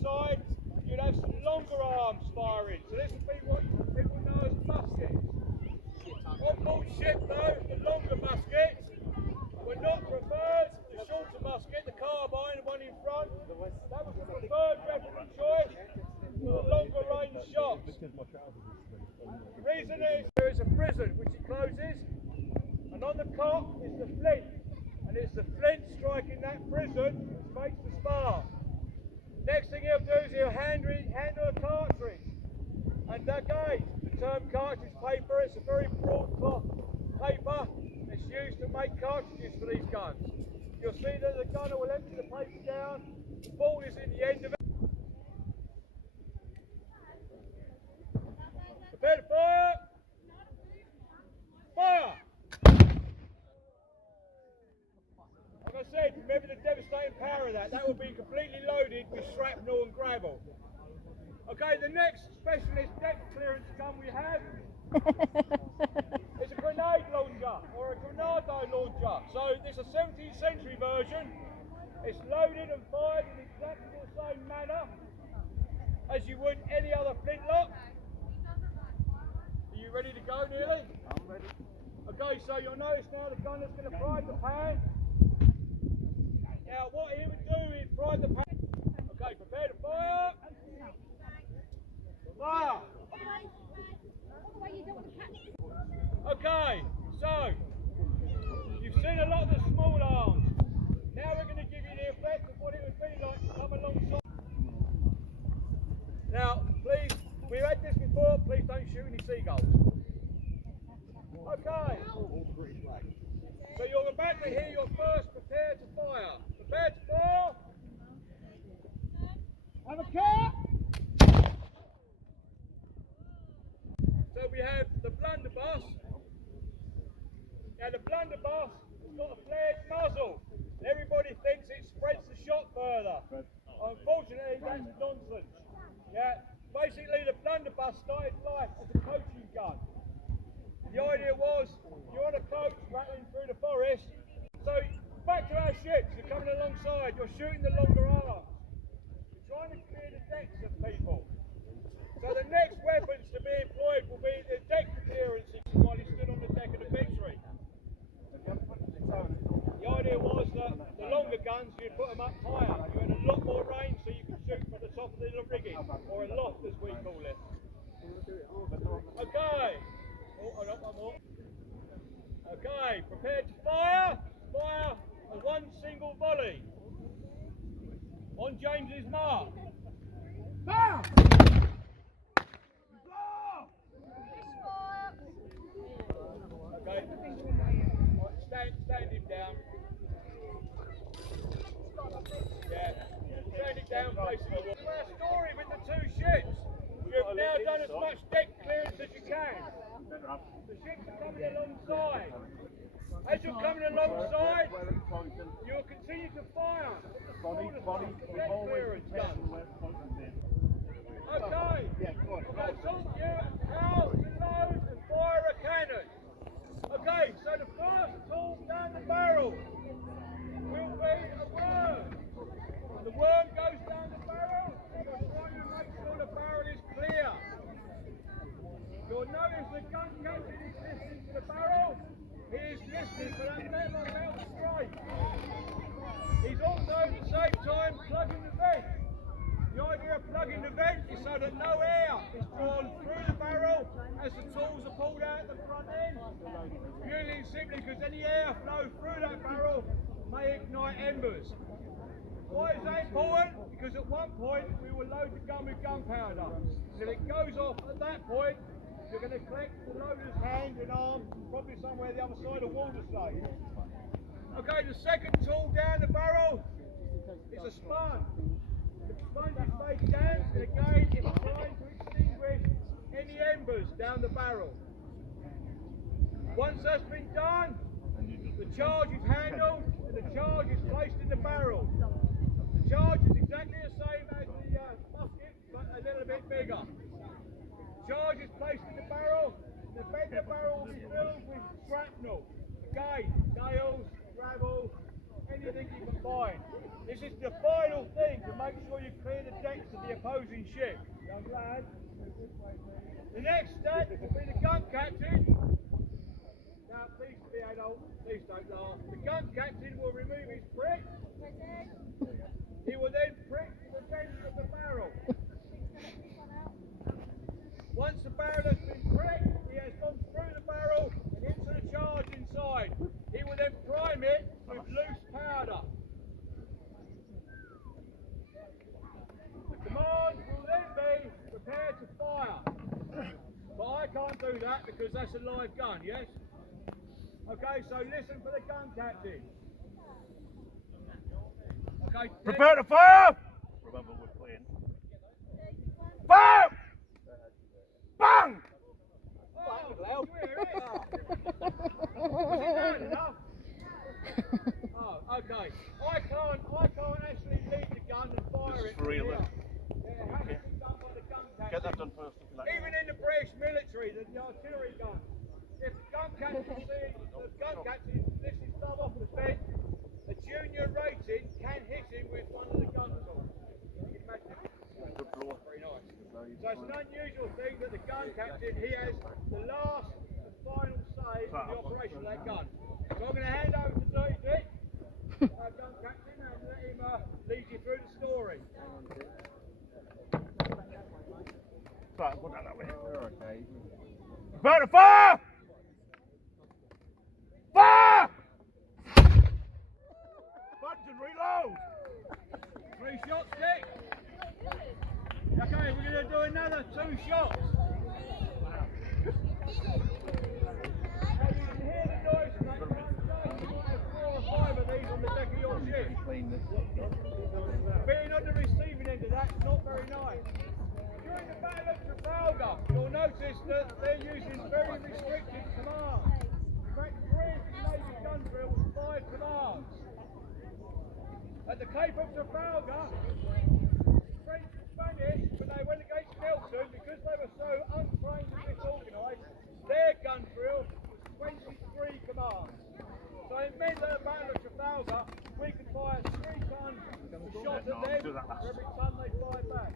alongside, you'd have some longer arms firing. So this would be what people know as muskets. On board ship though, the longer muskets were not preferred. The shorter musket, the carbine, the one in front, that was the preferred weapon of choice for the longer range shots. The reason is there is a prison which it closes, and on the cot is the flint, and it's the flint striking that prison which makes the spark. Next thing he'll do is he'll handle a cartridge, and again, the term cartridge paper, it's a very broad cloth paper. It's used to make cartridges for these guns. You'll see that the gunner will empty the paper down, the ball is in the end of it. Prepare to fire! Fire! Like I said, remember the devastating power of that. That will be completely loaded with shrapnel and gravel. Okay, the next specialist deck clearance gun we have is a grenade launcher or a grenado launcher. So it's a 17th century version. It's loaded and fired in exactly the same manner as you would any other flintlock. Are you ready to go nearly? I'm ready. Okay, so you'll notice now the gunner's going to fry the pan. Now what he would do is fry the pan. Okay, prepare to fire. Fire! Okay, so you've seen a lot of the small arms. Now we're going to give you the effect of what it would be like to come alongside. Now, please, we've had this before, please don't shoot any seagulls. Okay, so you're about to hear your first prepare to fire. Prepare to fire. Have a cut. So we have the blunderbuss. Now the blunderbuss has got a flared muzzle. Everybody thinks it spreads the shot further. Unfortunately, that's nonsense. Yeah, basically the blunderbuss started life as a coaching gun. The idea was you're on a coach rattling through the forest. So back to our ships. You're coming alongside. You're shooting the longer arms. You're trying to clear the decks of people. So the next weapons to be employed will be the deck clearances while he stood on the deck of the Victory. The idea was that the longer guns, you'd put them up higher. You had a lot more range so you could shoot from the top of the rigging, or a loft as we call it. Okay. Oh, I got one more. Okay, prepared to fire. Fire a one single volley. On James's mark. Fire! Okay. Stand him down. Yeah. Stand it down, facing the wall. Our story with the two ships. You've now done as much deck clearance as you can. The ships are coming alongside. As you're coming alongside, you'll continue to fire. Deck clearance gun. Okay. Now salt you out to load and fire a cannon. Okay, so the first tool down the barrel will be a worm. The worm goes down the barrel. You're trying to make sure the barrel is clear. You'll notice the gun captain is listening to the barrel. He is listening for that metal strike. He's also at the same time plugging the vent. The idea of plugging the vent is so that no air is drawn through the barrel as the tools are pulled out at the front end. Purely and simply because any air flow through that barrel may ignite embers. Why is that important? Because at one point we will load the gun with gunpowder. If it goes off at that point, you're going to collect the loader's hand and arm, probably somewhere the other side of Wondershare. Okay, the second tool down the barrel is a sponge. The sponge is face down, and again it's trying to extinguish any embers down the barrel. Once that's been done, the charge is handled and the charge is placed in the barrel. The charge is exactly the same as the musket, but a little bit bigger. The charge is placed in the barrel, and the bed of the barrel will be filled with shrapnel. Again, nails, gravel, anything you can find. This is the final thing to make sure you clear the decks of the opposing ship. Young lad. The next step will be the gun captain. Now, please be adult, please don't laugh. The gun captain will remove his prick. He will then prick the vent of the barrel. Once the barrel has been pricked, he has gone through the barrel and into the charge inside. He will then prime it with loose powder. The command will then be prepare to fire. But I can't do that because that's a live gun, yes? Okay, so listen for the gun captain. Okay, prepare to fire! Remember, we're playing. Fire! Bang! Oh, that was loud. Was it loud enough? Oh, okay. I can't actually lead the gun and fire it. For real, yeah, it has to be done by the gun captain. Get that done first. Even in the British military, the artillery gun, if the gun captain sees the gun captain lifts his thumb off the bench, a junior rating can hit him with one of the guns on. You can imagine it. Very nice. So it's an unusual thing that the gun captain, he has the last and final say in the operation of that gun. So I'm going to hand over to David, gun captain, and let him lead you through the story. Right, go down that way. Okay. Prepare to fire! Fire! Punch and reload! 3 shots, Dick. Okay, we're going to do another 2 shots. Now you can hear the noise from that gun. You might have 4 or 5 of these on the deck of your ship. Being on the receiving end of that's not very nice. During the Battle of Trafalgar, you'll notice that they're using very restricted commands. In fact, the British Navy gun drill was 5 commands. At the Cape of Trafalgar, French and Spanish, when they went against Nelson, because they were so untrained and disorganised, their gun drill was 23 commands. So it meant that at the Battle of Trafalgar, we could fire 3 tons of shot at them for every ton they fired back.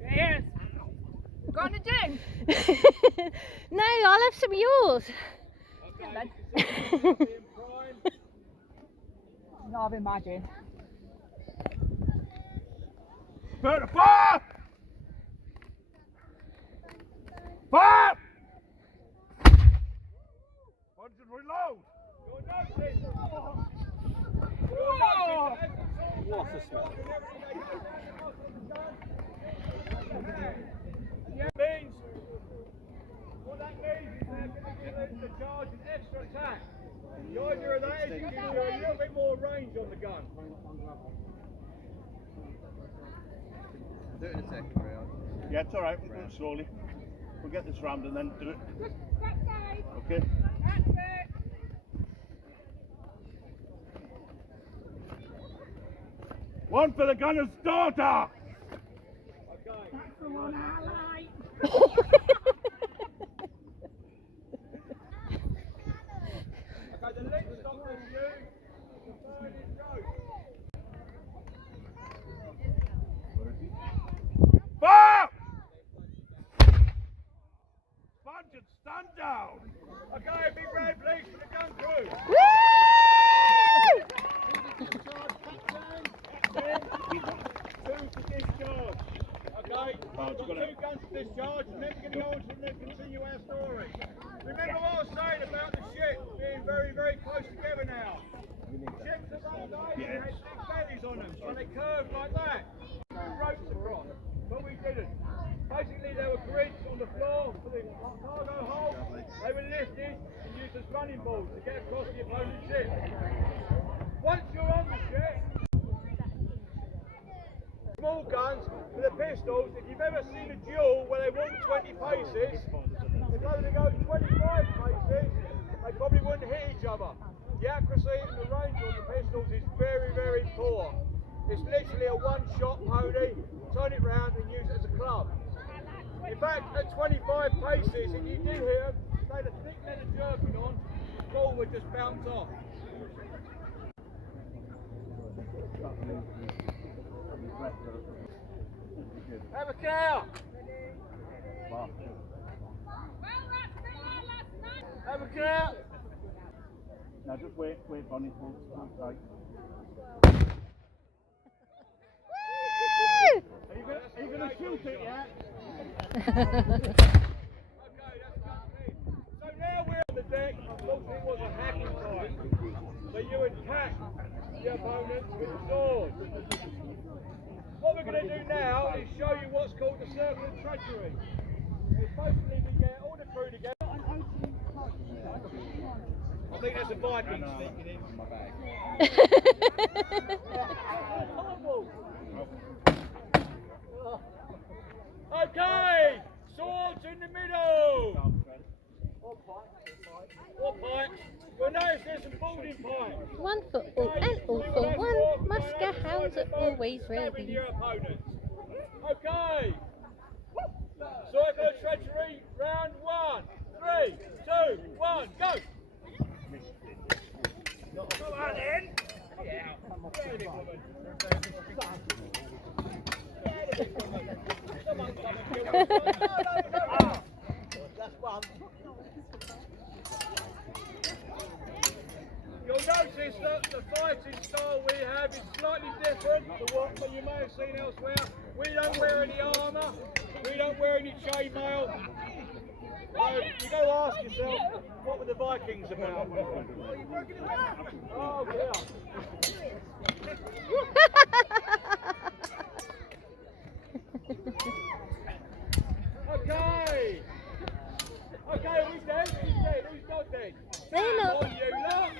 Cheers! Got a gin? No, I'll have some of yours. Okay, No, I've imagined. Prepare to fire! Fire! Punch and reload! you'll notice. What a smell. What that means is they're going to give the charge an extra attack. The idea of that is it gives you a little bit more range on the gun. Do it in a second, Ray. Yeah, it's alright, we'll do it slowly. We'll get this rammed and then do it. Okay? That's it! One for the gunner's daughter! Okay. That's the one I like! Okay, the link stop is used to burn his rope. Fire! Punch and stand down! Okay, big round please for the gun crew. Woo! Two to discharge. Okay, Oh, we've got 2 guns to discharge and then we're going to go on to continue our story. Remember what I was saying about the ship being very, very close together now. Ships of old days Yes. had big bellies on them, so they curved like that. Ropes across, but we didn't. Basically there were grids on the floor for the cargo hold. They were lifted and used as running boards to get across the opposing ship. Once you're on the ship, small guns with the pistols, if you've ever seen a duel where they walk 20 paces, if they were to go 25 paces, they probably wouldn't hit each other. The accuracy and the range on the pistols is very, very poor. It's literally a one-shot pony, turn it round and use it as a club. back at 25 paces, and you do hear them, say the thick leather jerking on, the ball would just bounce off. Have a cow! Have a cow! Now just wait, Bonnie. Right. Are you going to shoot it yet? Okay, that's got me. So now we're on the deck. Unfortunately, it was a hacking time. So you attack the opponent with the sword. What we're going to do now is show you what's called the circle of treachery. It's basically we get all the crew together. I think there's a Viking sneaking in my bag. Okay, swords in the middle. Or pipes. You'll notice there's some folding pipes. 1 for all and all for one. Musker hounds are always ready. Your opponents. Okay. Circle of treachery, round 1. 3, 2, 1, go. Come on in. Yeah. That's one. You'll notice that the fighting style we have is slightly different to what you may have seen elsewhere. We don't wear any armour, we don't wear any chainmail. So you got to ask yourself, what were the Vikings about? Oh yeah. Okay. Okay, who's dead? Who's dead? Who's not dead? They're not. Oh, you lot.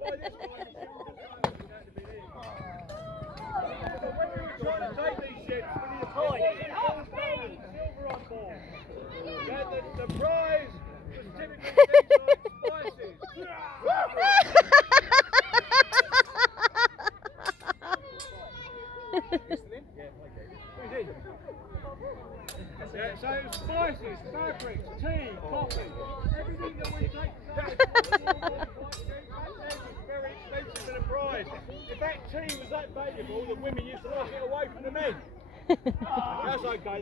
By this time, when we were trying to take these ships, we need a point. Silver on board. The prize was typically things like spices. Yeah, so it was spices, fabrics, tea, coffee, everything that we take today. Very expensive in a prize. If that tea was that valuable, the women used to lock it away from the men. That's okay.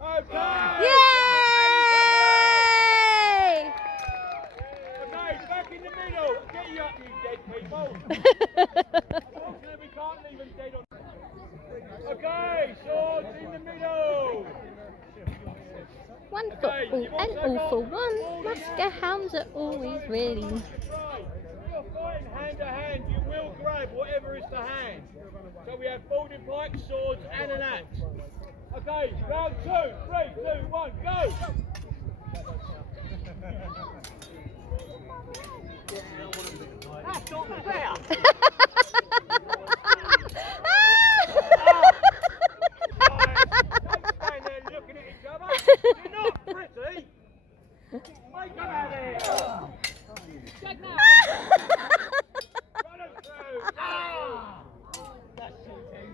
Okay. Yay! Okay, back in the middle. Get you up, you dead people. Unfortunately, we can't leave them dead on. Okay, swords in the middle. 1 for all and all for one. Musker hounds are always ready. Right. If you're fighting hand to hand, you will grab whatever is to hand. So we have folding pikes, swords, and an axe. Okay, round 2, 3, 2, 1, go! That's not fair! Don't stand there looking at each other. You're not pretty. Make them out of here. Run them through. That's shooting.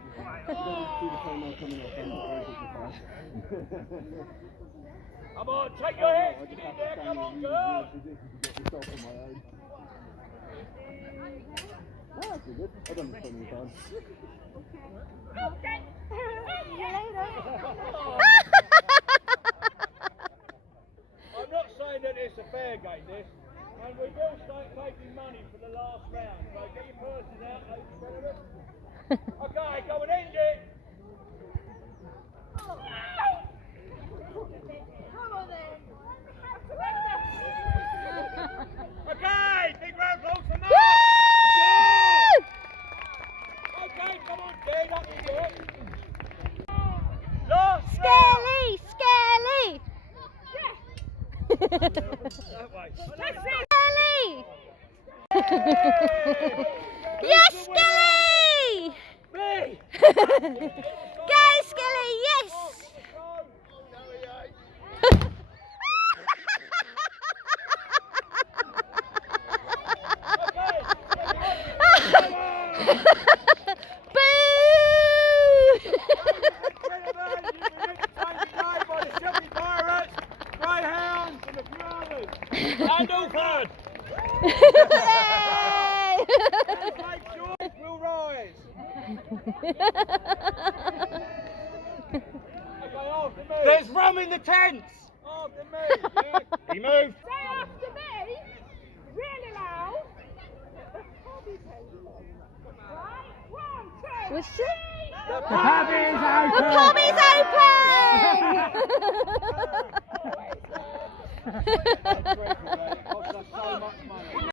Come on, take your head. Get in there. Come on, girl. I'm not saying that it's a fair game, this, and we will start taking money for the last round, so get your purses out, ladies and gentlemen. Okay, go and end it. Okay, big round of applause for Mark. Yeah. Okay, come on, Jade, up you go. Last Scarely, scarely. That way. Skelly! Yes, Skelly! Me! Go, Skelly, yes! Boo! Handle third. Yay! Make sure it will rise. Okay, after me. There's rum in the tents. After me. Yeah. He moved. Say after me, really loud. Right, 1, 2, What's it? The pub is The pub is open!